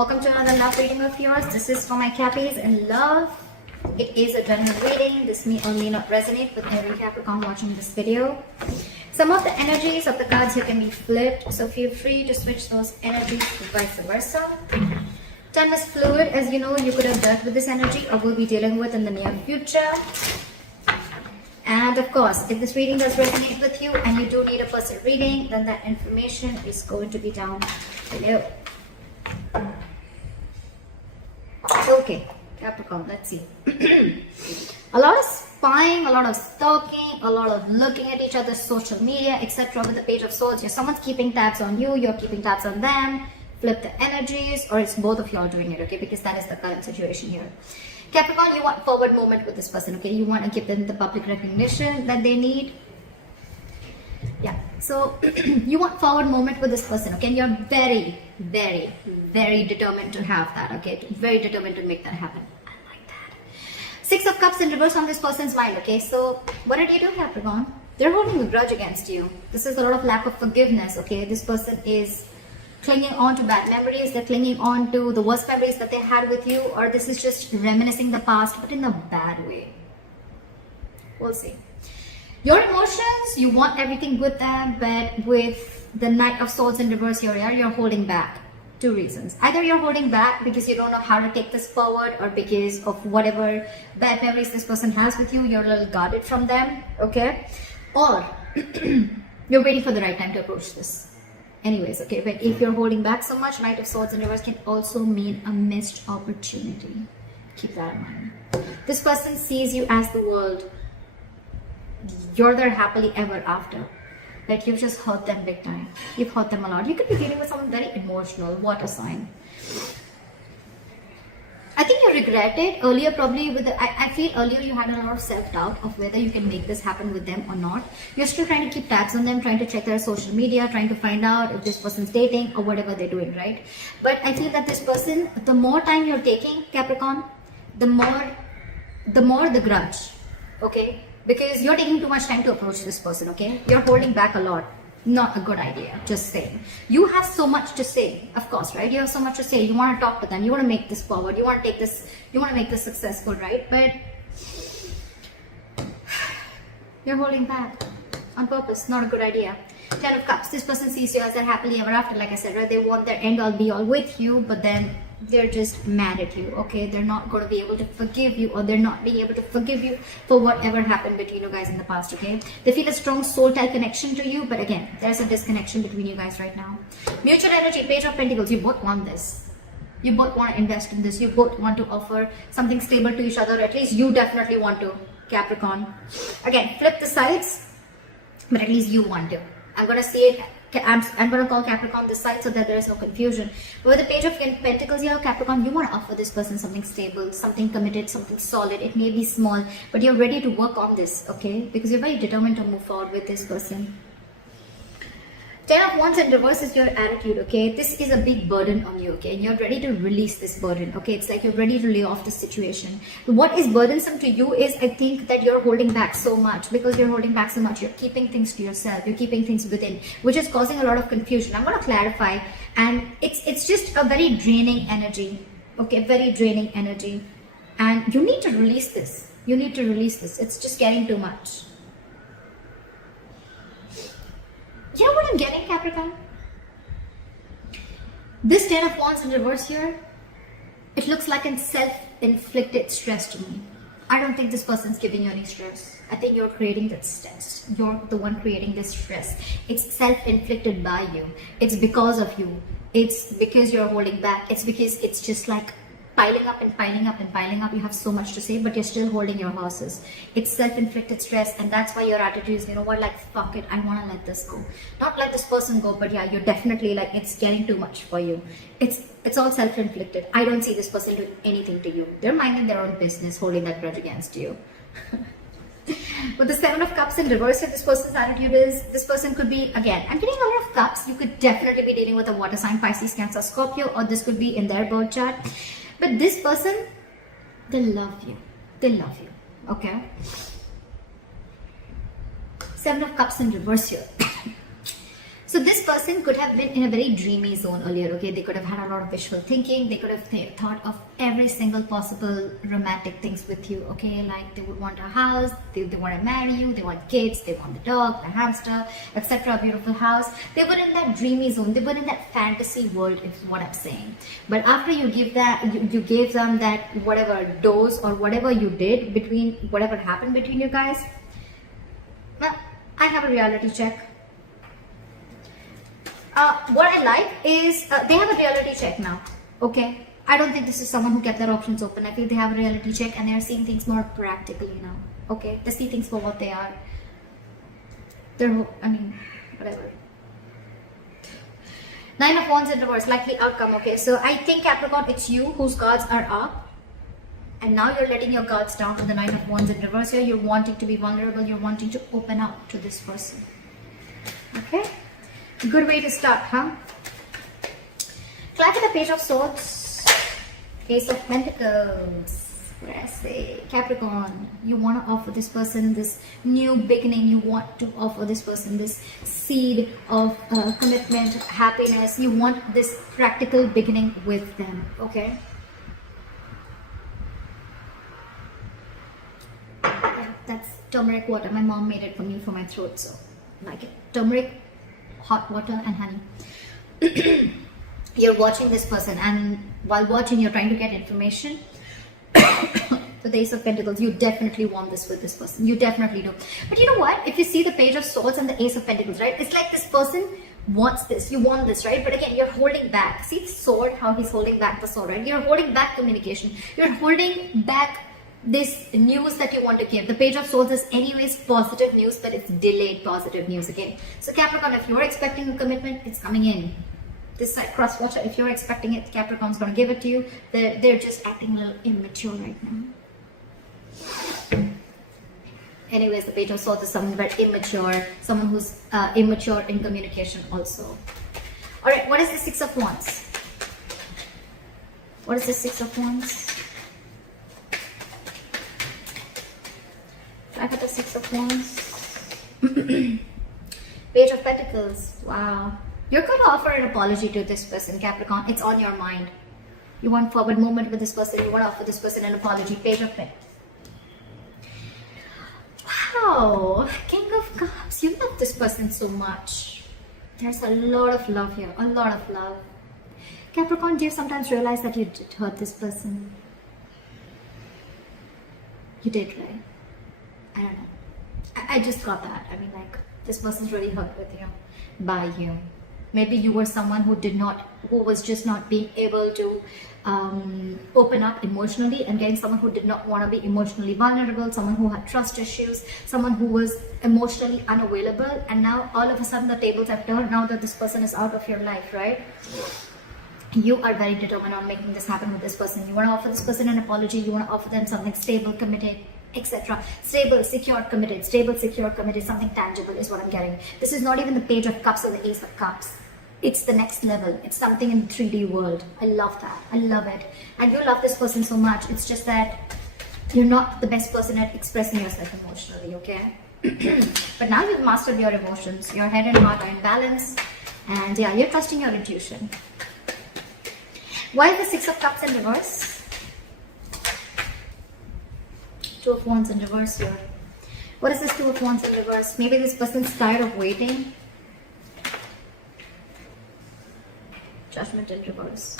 Welcome to another love reading of yours. This is for my Cappies in love. It is a general reading. This may or may not resonate with every Capricorn watching this video. Some of the energies of the cards here can be flipped, so feel free to switch those energies to vice versa. Time is fluid, as you know. You could have dealt with this energy or will be dealing with in the near future. And of course, if this reading does resonate with you and you do need a personal reading, then that information is going to be down below. Okay, Capricorn, let's see. A lot of spying, a lot of stalking, a lot of looking at each other's social media, etc. With the Page of Swords, someone's keeping tabs on you, you're keeping tabs on them. Flip the energies, or it's both of y'all doing it, okay? Because that is the current situation here. Capricorn, you want forward movement with this person, okay? You want to give them the public recognition that they need. Yeah, so you want forward movement with this person, okay? And you're very, very, very determined to have that, okay? Very determined to make that happen. I like that. Six of Cups in reverse on this person's mind, okay? So what did you do, Capricorn? They're holding a grudge against you. This is a lot of lack of forgiveness, okay? This person is clinging on to bad memories. They're clinging on to the worst memories that they had with you, or this is just reminiscing the past, but in a bad way. We'll see. Your emotions, you want everything with them, but with the Knight of Swords in reverse here, you're holding back. Two reasons. Either you're holding back because you don't know how to take this forward, or because of whatever bad memories this person has with you, you're a little guarded from them, okay? Or you're waiting for the right time to approach this. Anyways, okay, but if you're holding back so much, Knight of Swords in reverse can also mean a missed opportunity. Keep that in mind. This person sees you as the world. You're their happily ever after. But you've just hurt them big time. You've hurt them a lot. You could be dealing with someone very emotional, water sign. I think you regret it earlier, probably with the, I feel earlier you had a lot of self-doubt of whether you can make this happen with them or not. You're still trying to keep tabs on them, trying to check their social media, trying to find out if this person's dating or whatever they're doing, right? But I feel that this person, the more time you're taking, Capricorn, the more the grudge, okay? Because you're taking too much time to approach this person, okay? You're holding back a lot. Not a good idea, just saying. You have so much to say, of course, right? You have so much to say. You want to talk to them. You want to make this forward. You want to take this, you want to make this successful, right? But you're holding back on purpose. Not a good idea. Ten of Cups. This person sees you as their happily ever after, like I said, right? They want their end all be all with you, but then they're just mad at you, okay? They're not going to be able to forgive you, or they're not being able to forgive you for whatever happened between you guys in the past, okay? They feel a strong soul tie connection to you, but again, there's a disconnection between you guys right now. Mutual energy, Page of Pentacles. You both want this. You both want to invest in this. You both want to offer something stable to each other. At least you definitely want to, Capricorn. Again, flip the sides, but at least you want to. I'm going to see it. I'm going to call Capricorn this side so that there is no confusion. But with the Page of Pentacles here, Capricorn, you want to offer this person something stable, something committed, something solid. It may be small, but you're ready to work on this, okay? Because you're very determined to move forward with this person. Ten of Wands in reverse is your attitude, okay? This is a big burden on you, okay? And you're ready to release this burden, okay? It's like you're ready to lay off the situation. What is burdensome to you is, I think, that you're holding back so much. Because you're holding back so much, you're keeping things to yourself. You're keeping things within, which is causing a lot of confusion. I'm going to clarify. And it's just a very draining energy, okay? Very draining energy. And you need to release this. You need to release this. It's just getting too much. You know what I'm getting, Capricorn? This Ten of Wands in reverse here, it looks like a self-inflicted stress to me. I don't think this person's giving you any stress. I think you're creating that stress. You're the one creating this stress. It's self-inflicted by you. It's because of you. It's because you're holding back. It's because it's just like piling up and piling up and piling up. You have so much to say, but you're still holding your horses. It's self-inflicted stress, and that's why your attitude is, you know what, like, fuck it, I want to let this go. Not let this person go, but yeah, you're definitely like, it's getting too much for you. It's all self-inflicted. I don't see this person doing anything to you. They're minding their own business, holding that grudge against you. With the Seven of Cups in reverse, if this person's attitude is, this person could be, again, I'm getting a lot of cups. You could definitely be dealing with a water sign, Pisces, Cancer, Scorpio, or this could be in their birth chart. But this person, they love you. They love you, okay? Seven of Cups in reverse here. So this person could have been in a very dreamy zone earlier, okay? They could have had a lot of visual thinking. They could have thought of every single possible romantic things with you, okay? Like they would want a house, they want to marry you, they want kids, they want the dog, the hamster, etc. A beautiful house. They were in that dreamy zone. They were in that fantasy world, is what I'm saying. But after you give that, you gave them that whatever dose or whatever you did between, whatever happened between you guys, well, I have a reality check. What I like is they have a reality check now, okay? I don't think this is someone who kept their options open. I feel they have a reality check and they are seeing things more practically now, okay? They see things for what they are. I mean, whatever. Nine of Wands in reverse, likely outcome, okay? So I think Capricorn, it's you whose cards are up. And now you're letting your guards down with the Nine of Wands in reverse here. You're wanting to be vulnerable. You're wanting to open up to this person, okay? Good way to start, huh? Clap at the Page of Swords, Ace of Pentacles. What I say, Capricorn, you want to offer this person this new beginning. You want to offer this person this seed of commitment, happiness. You want this practical beginning with them, okay? That's turmeric water. My mom made it for me for my throat, so I like it. Turmeric, hot water and honey. You're watching this person, and while watching you're trying to get information. The Ace of Pentacles, you definitely want this with this person. You definitely do. But you know what? If you see the Page of Swords and the Ace of Pentacles, right? It's like this person wants this. You want this, right? But again, you're holding back. See the sword, how he's holding back the sword, right? You're holding back communication. You're holding back this news that you want to give. The Page of Swords is anyways positive news, but it's delayed positive news again. So Capricorn, if you're expecting a commitment, it's coming in. This side, cross watcher, if you're expecting it, Capricorn's going to give it to you. They're just acting a little immature right now. Anyways, the Page of Swords is someone very immature, someone who's immature in communication also. Alright, what is the Six of Wands? What is the Six of Wands? I got the Six of Wands. Page of Pentacles. Wow. You're going to offer an apology to this person, Capricorn. It's on your mind. You want forward movement with this person. You want to offer this person an apology. Page of Pentacles. Wow. King of Cups. You love this person so much. There's a lot of love here. A lot of love. Capricorn, do you sometimes realize that you did hurt this person? You did, right? I don't know. I just got that. I mean, like, this person's really hurt with you, by you. Maybe you were someone who was just not being able to open up emotionally, and getting someone who did not want to be emotionally vulnerable, someone who had trust issues, someone who was emotionally unavailable, and now all of a sudden the tables have turned now that this person is out of your life, right? You are very determined on making this happen with this person. You want to offer this person an apology. You want to offer them something stable, committed, etc. Stable, secure, committed. Stable, secure, committed. Something tangible is what I'm getting. This is not even the Page of Cups or the Ace of Cups. It's the next level. It's something in the 3D world. I love that. I love it. And you love this person so much. It's just that you're not the best person at expressing yourself emotionally, okay? But now you've mastered your emotions. Your head and heart are in balance. And yeah, you're trusting your intuition. Why is the Six of Cups in reverse? Two of Wands in reverse here. What is this Two of Wands in reverse? Maybe this person's tired of waiting. Judgment in reverse.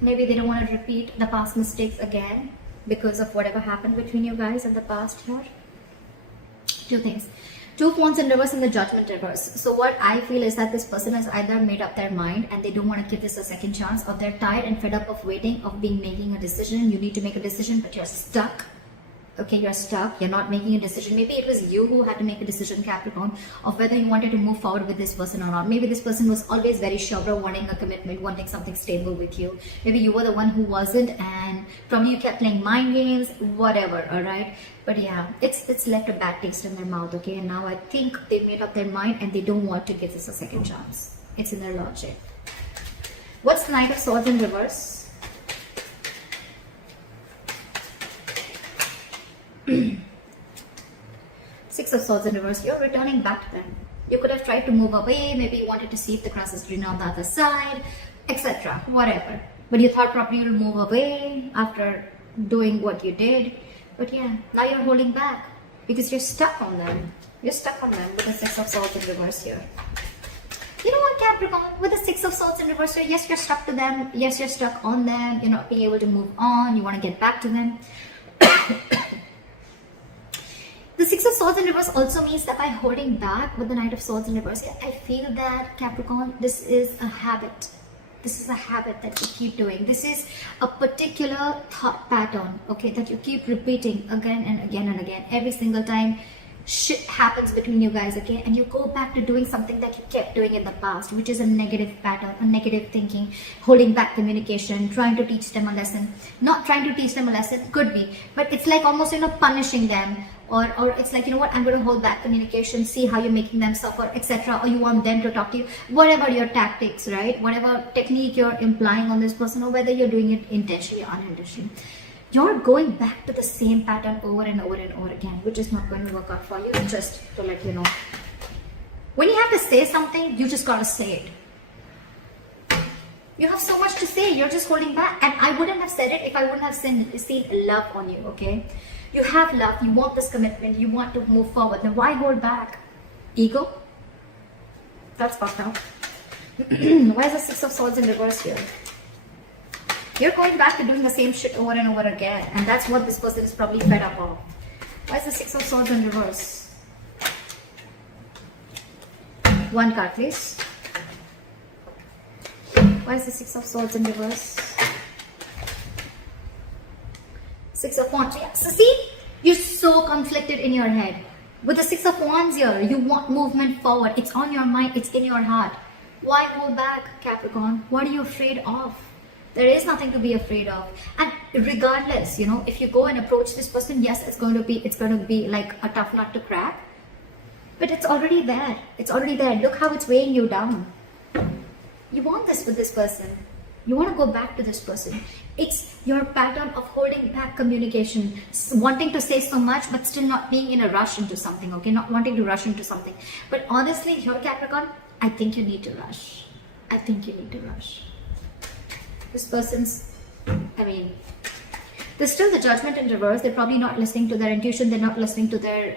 Maybe they don't want to repeat the past mistakes again because of whatever happened between you guys in the past here. Two things. Two of Wands in reverse and the Judgment reverse. So what I feel is that this person has either made up their mind and they don't want to give this a second chance, or they're tired and fed up of waiting, of making a decision. You need to make a decision, but you're stuck. Okay, you're stuck. You're not making a decision. Maybe it was you who had to make a decision, Capricorn, of whether you wanted to move forward with this person or not. Maybe this person was always very sure of wanting a commitment, wanting something stable with you. Maybe you were the one who wasn't, and probably you kept playing mind games, whatever, alright? But yeah, it's left a bad taste in their mouth, okay? And now I think they've made up their mind and they don't want to give this a second chance. It's in their logic. What's the Knight of Swords in reverse? Six of Swords in reverse, you're returning back to them. You could have tried to move away, maybe you wanted to see if the grass is greener on the other side, etc. Whatever. But you thought probably you'll move away after doing what you did. But yeah, now you're holding back because you're stuck on them. You're stuck on them with the Six of Swords in reverse here. You know what, Capricorn? With the Six of Swords in reverse here, yes, you're stuck to them. Yes, you're stuck on them. You're not being able to move on. You want to get back to them. The Six of Swords in reverse also means that by holding back with the Knight of Swords in reverse here, I feel that, Capricorn, this is a habit. This is a habit that you keep doing. This is a particular thought pattern, okay, that you keep repeating again and again and again. Every single time shit happens between you guys, okay, and you go back to doing something that you kept doing in the past, which is a negative pattern, a negative thinking, holding back communication, trying to teach them a lesson. Not trying to teach them a lesson, could be, but it's like almost, you know, punishing them, or it's like, you know what, I'm going to hold back communication, see how you're making them suffer, etc. Or you want them to talk to you, whatever your tactics, right, whatever technique you're implying on this person, or whether you're doing it intentionally or unintentionally, you're going back to the same pattern over and over and over again, which is not going to work out for you. Just to let you know, when you have to say something, you just gotta say it. You have so much to say, you're just holding back. And I wouldn't have said it if I wouldn't have seen love on you, okay? You have love, you want this commitment, you want to move forward. Then why hold back? Ego? That's fucked up. Why is the Six of Swords in reverse here? You're going back to doing the same shit over and over again, and that's what this person is probably fed up of. Why is the Six of Swords in reverse? One card, please. Why is the Six of Swords in reverse? Six of Wands. Yeah. So see, you're so conflicted in your head. With the Six of Wands here, you want movement forward. It's on your mind, it's in your heart. Why hold back, Capricorn? What are you afraid of? There is nothing to be afraid of. And regardless, you know, if you go and approach this person, yes, it's going to be like a tough nut to crack. But it's already there. It's already there. Look how it's weighing you down. You want this with this person. You want to go back to this person. It's your pattern of holding back communication, wanting to say so much, but still not being in a rush into something, okay? Not wanting to rush into something. But honestly, here, Capricorn, I think you need to rush. I think you need to rush. This person's, I mean, there's still the Judgment in reverse. They're probably not listening to their intuition. They're not listening to their,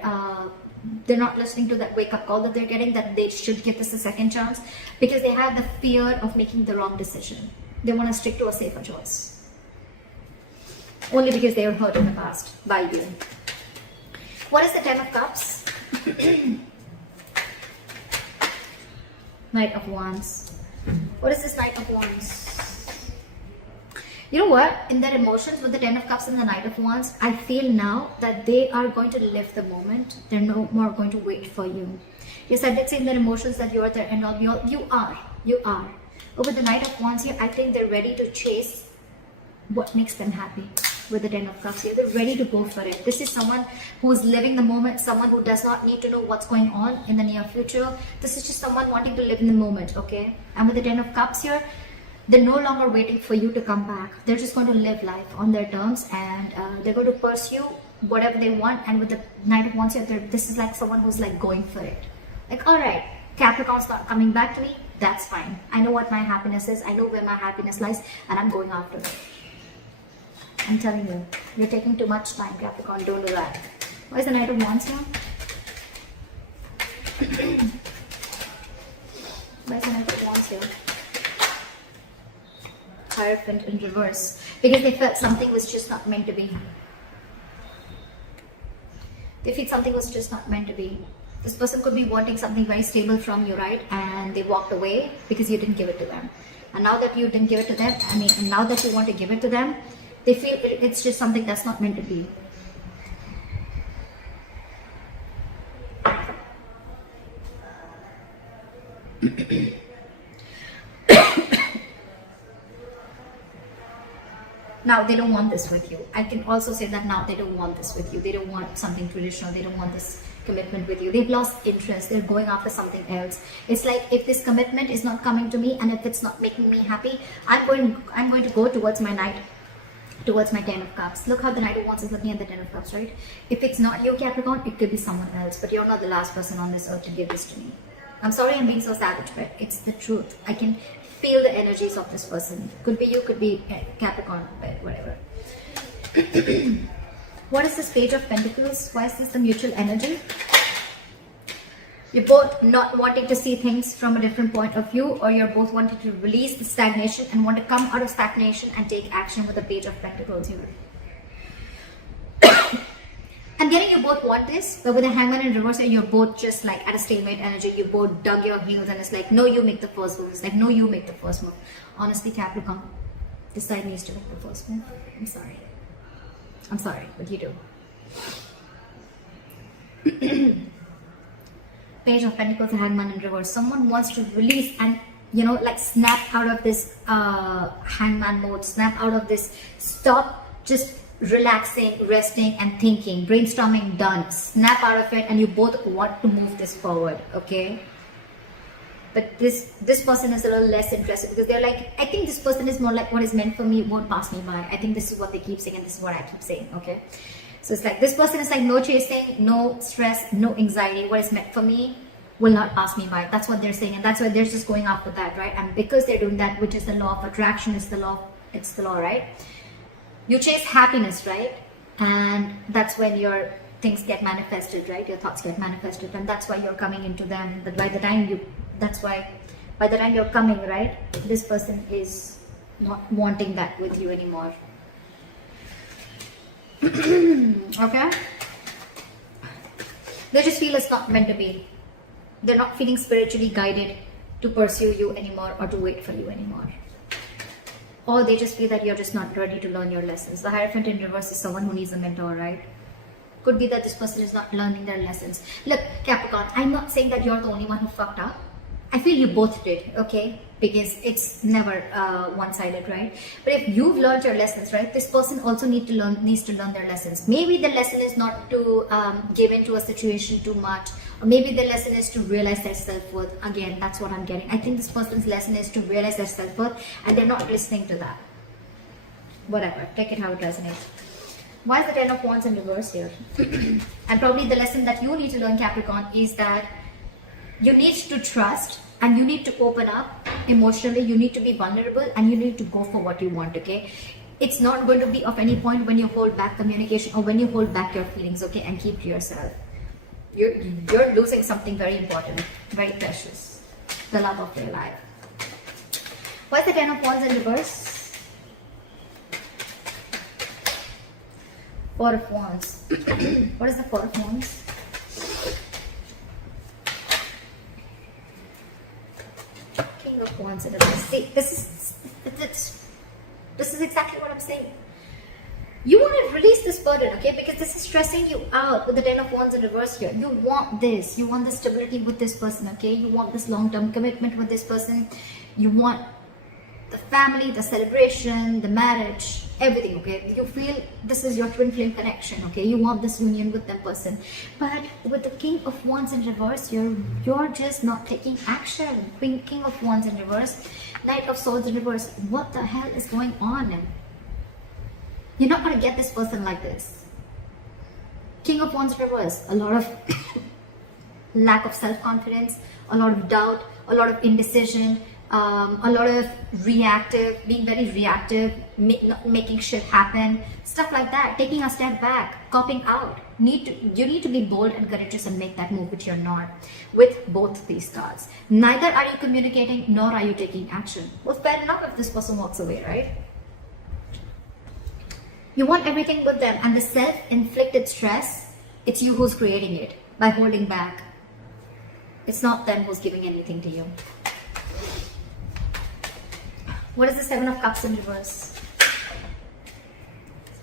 they're not listening to that wake-up call that they're getting, that they should give this a second chance, because they have the fear of making the wrong decision. They want to stick to a safer choice. Only because they were hurt in the past by you. What is the Ten of Cups? Knight of Wands. What is this Knight of Wands? You know what? In their emotions with the Ten of Cups and the Knight of Wands, I feel now that they are going to live the moment. They're no more going to wait for you. Yes, I did say in their emotions that you are their end all be all. You are. But with the Knight of Wands here, I think they're ready to chase what makes them happy. With the Ten of Cups here, they're ready to go for it. This is someone who is living the moment, someone who does not need to know what's going on in the near future. This is just someone wanting to live in the moment, okay? And with the Ten of Cups here, they're no longer waiting for you to come back. They're just going to live life on their terms, and they're going to pursue whatever they want. And with the Knight of Wands here, this is like someone who's like going for it. Like, all right, Capricorn's not coming back to me. That's fine. I know what my happiness is. I know where my happiness lies, and I'm going after it. I'm telling you, you're taking too much time, Capricorn. Don't do that. Why is the Knight of Wands here? Why is the Knight of Wands here? Hierophant in reverse, because they felt something was just not meant to be. They feel something was just not meant to be. This person could be wanting something very stable from you, right? And they walked away because you didn't give it to them. And now that you didn't give it to them, and now that you want to give it to them, they feel it's just something that's not meant to be. Now they don't want this with you. I can also say that now they don't want this with you. They don't want something traditional. They don't want this commitment with you. They've lost interest. They're going after something else. It's like, if this commitment is not coming to me, and if it's not making me happy, I'm going to go towards my Knight towards my 10 of cups. Look how the Knight of Wands is looking at the 10 of cups, right? If it's not you, Capricorn, it could be someone else, but you're not the last person on this earth to give this to me. I'm sorry I'm being so savage, but it's the truth. I can feel the energies of this person. Could be you, could be Capricorn, but whatever. What is this Page of Pentacles? Why is this the mutual energy? You're both not wanting to see things from a different point of view, or you're both wanting to release the stagnation and want to come out of stagnation and take action with the Page of Pentacles here. I'm getting you both want this, but with the Hangman in reverse, you're both just like at a stalemate energy. You both dug your heels and it's like, no, you make the first move. It's like, no, you make the first move. Honestly, Capricorn, this side needs to make the first move. I'm sorry. I'm sorry, but you do. Page of Pentacles and Hangman in reverse. Someone wants to release and, you know, like snap out of this hangman mode, snap out of this, stop just relaxing, resting and thinking, brainstorming done, snap out of it, and you both want to move this forward, okay? But this person is a little less interested because they're like, I think this person is more like what is meant for me won't pass me by. I think this is what they keep saying and this is what I keep saying, okay? So it's like this person is like no chasing, no stress, no anxiety. What is meant for me will not pass me by. That's what they're saying, and that's why they're just going after that, right? And because they're doing that, which is the law of attraction, is the law, it's the law, right? You chase happiness, right? And that's when your things get manifested, right? Your thoughts get manifested, and that's why you're coming into them. But by the time you, that's why by the time you're coming, right, this person is not wanting that with you anymore. Okay? They just feel it's not meant to be. They're not feeling spiritually guided to pursue you anymore or to wait for you anymore. Or they just feel that you're just not ready to learn your lessons. The Hierophant in reverse is someone who needs a mentor, right? Could be that this person is not learning their lessons. Look, Capricorn, I'm not saying that you're the only one who fucked up. I feel you both did, okay? Because it's never one-sided, right? But if you've learned your lessons, right, this person also needs to learn their lessons. Maybe the lesson is not to give into a situation too much, or maybe the lesson is to realize their self-worth. Again, that's what I'm getting. I think this person's lesson is to realize their self-worth, and they're not listening to that. Whatever, take it how it resonates. Why is the Ten of Wands in reverse here? And probably the lesson that you need to learn, Capricorn, is that you need to trust and you need to open up emotionally. You need to be vulnerable and you need to go for what you want, okay? It's not going to be of any point when you hold back communication or when you hold back your feelings, okay, and keep to yourself. You're losing something very important, very precious, the love of your life. Why is the Ten of Wands in reverse? Four of Wands. What is the Four of Wands? King of Wands in reverse. See, this is exactly what I'm saying. You want to release this burden, okay? Because this is stressing you out with the Ten of Wands in reverse here. You want this. You want the stability with this person, okay? You want this long-term commitment with this person. You want the family, the celebration, the marriage, everything, okay? You feel this is your twin flame connection, okay? You want this union with that person. But with the King of Wands in reverse, you're just not taking action. King of Wands in reverse, Knight of Swords in reverse. What the hell is going on? You're not going to get this person like this. King of Wands reverse, a lot of lack of self-confidence, a lot of doubt, a lot of indecision, a lot of being very reactive, making shit happen, stuff like that, taking a step back, copping out. You need to be bold and courageous and make that move, which you're not with both these cards. Neither are you communicating nor are you taking action. Well, fair enough if this person walks away, right? You want everything with them, and the self-inflicted stress, it's you who's creating it by holding back. It's not them who's giving anything to you. What is the Seven of Cups in reverse?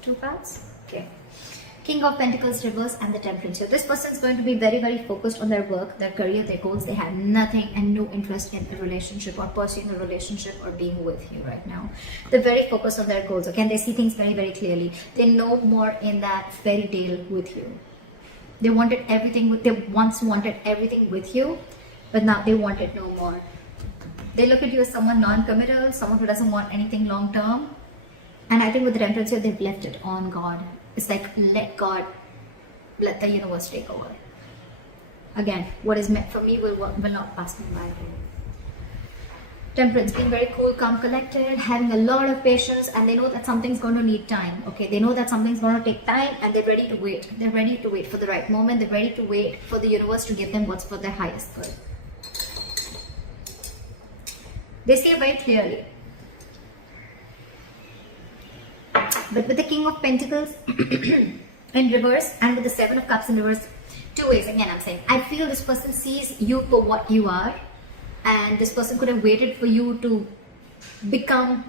Two cards? Okay. King of Pentacles reverse and the Temperance. So this person is going to be very, very focused on their work, their career, their goals. They have nothing and no interest in a relationship or pursuing a relationship or being with you right now. They're very focused on their goals, okay? And they see things very, very clearly. They know more in that fairy tale with you. They once wanted everything with you, but now they want it no more. They look at you as someone non-committal, someone who doesn't want anything long-term. And I think with the Temperance here, they've left it on God. It's like, let the universe take over. Again, what is meant for me will not pass me by. Temperance, being very cool, calm, collected, having a lot of patience, and they know that something's going to need time. Okay, they know that something's going to take time, and they're ready to wait. They're ready to wait for the right moment. They're ready to wait for the universe to give them what's for their highest good. They see it very clearly. But with the King of Pentacles in reverse and with the Seven of Cups in reverse, two ways. Again, I'm saying, I feel this person sees you for what you are, and this person could have waited for you to become,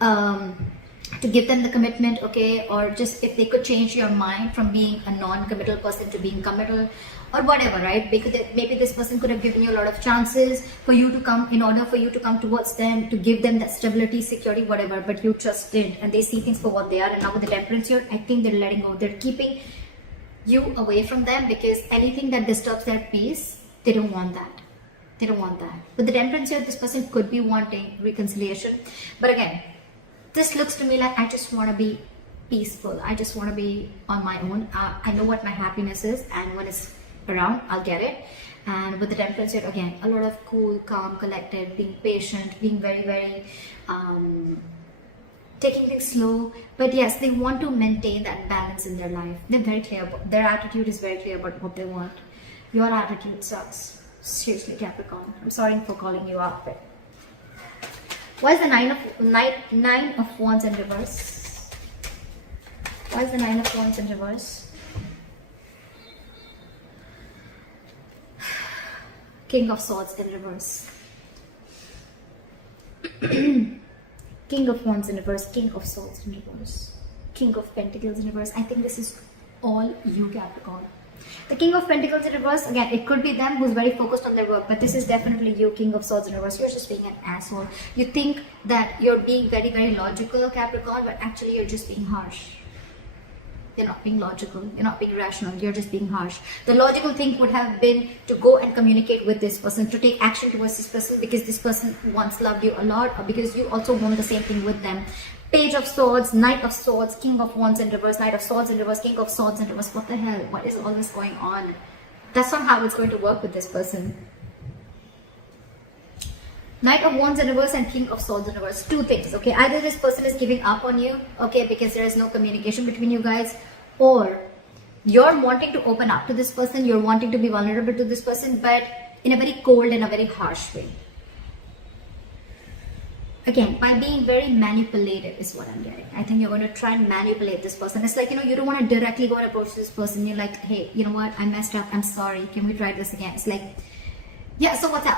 to give them the commitment, okay, or just if they could change your mind from being a non-committal person to being committal, or whatever, right? Because maybe this person could have given you a lot of chances for you to come, in order for you to come towards them, to give them that stability, security, whatever, but you just didn't, and they see things for what they are. And now with the Temperance here, I think they're letting go. They're keeping you away from them, because anything that disturbs their peace, they don't want that. They don't want that. With the Temperance here, this person could be wanting reconciliation. But again, this looks to me like, I just want to be peaceful. I just want to be on my own. I know what my happiness is, and when it's around, I'll get it. And with the Temperance here, again, a lot of cool, calm, collected, being patient, being very, very, taking things slow. But yes, they want to maintain that balance in their life. They're very clear about, their attitude is very clear about what they want. Your attitude sucks. Seriously, Capricorn. I'm sorry for calling you out, but why is the Nine of Wands in reverse? Why is the Nine of Wands in reverse? King of Swords in reverse. King of Wands in reverse. King of Swords in reverse. King of Pentacles in reverse. I think this is all you, Capricorn. The King of Pentacles in reverse, again, it could be them who's very focused on their work, but this is definitely you, King of Swords in reverse. You're just being an asshole. You think that you're being very, very logical, Capricorn, but actually you're just being harsh. You're not being logical. You're not being rational. You're just being harsh. The logical thing would have been to go and communicate with this person, to take action towards this person, because this person once loved you a lot, or because you also want the same thing with them. Page of Swords, Knight of Swords, King of Wands in reverse, Knight of Swords in reverse, King of Swords in reverse. What the hell? What is all this going on? That's not how it's going to work with this person. Knight of Wands in reverse and King of Swords in reverse. Two things, okay? Either this person is giving up on you, okay, because there is no communication between you guys, or you're wanting to open up to this person, you're wanting to be vulnerable to this person, but in a very cold and a very harsh way. Again, by being very manipulative is what I'm getting. I think you're going to try and manipulate this person. It's like, you don't want to directly go and approach this person. You're like, hey, you know what? I messed up. I'm sorry. Can we try this again? It's like, yeah, so what's up?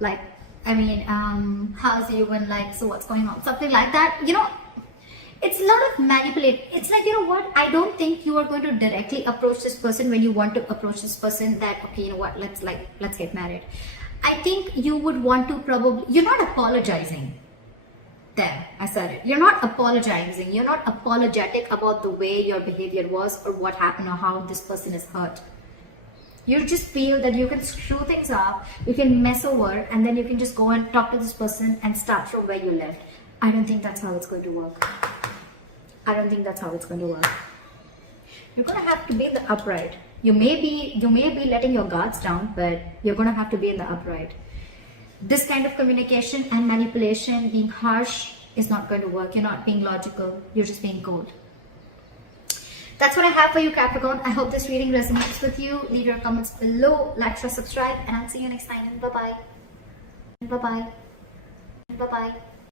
Like, I mean, how's you? And like, so what's going on? Something like that. It's a lot of manipulate. It's like, you know what? I don't think you are going to directly approach this person when you want to approach this person that, okay, you know what? Let's get married. I think you would want to you're not apologizing. There, I said it. You're not apologizing. You're not apologetic about the way your behavior was or what happened or how this person is hurt. You just feel that you can screw things up, you can mess over, and then you can just go and talk to this person and start from where you left. I don't think that's how it's going to work. I don't think that's how it's going to work. You're going to have to be in the upright. You may be letting your guards down, but you're going to have to be in the upright. This kind of communication and manipulation, being harsh, is not going to work. You're not being logical. You're just being cold. That's what I have for you, Capricorn. I hope this reading resonates with you. Leave your comments below. Like, share, subscribe, and I'll see you next time. Bye-bye. Bye-bye. Bye-bye.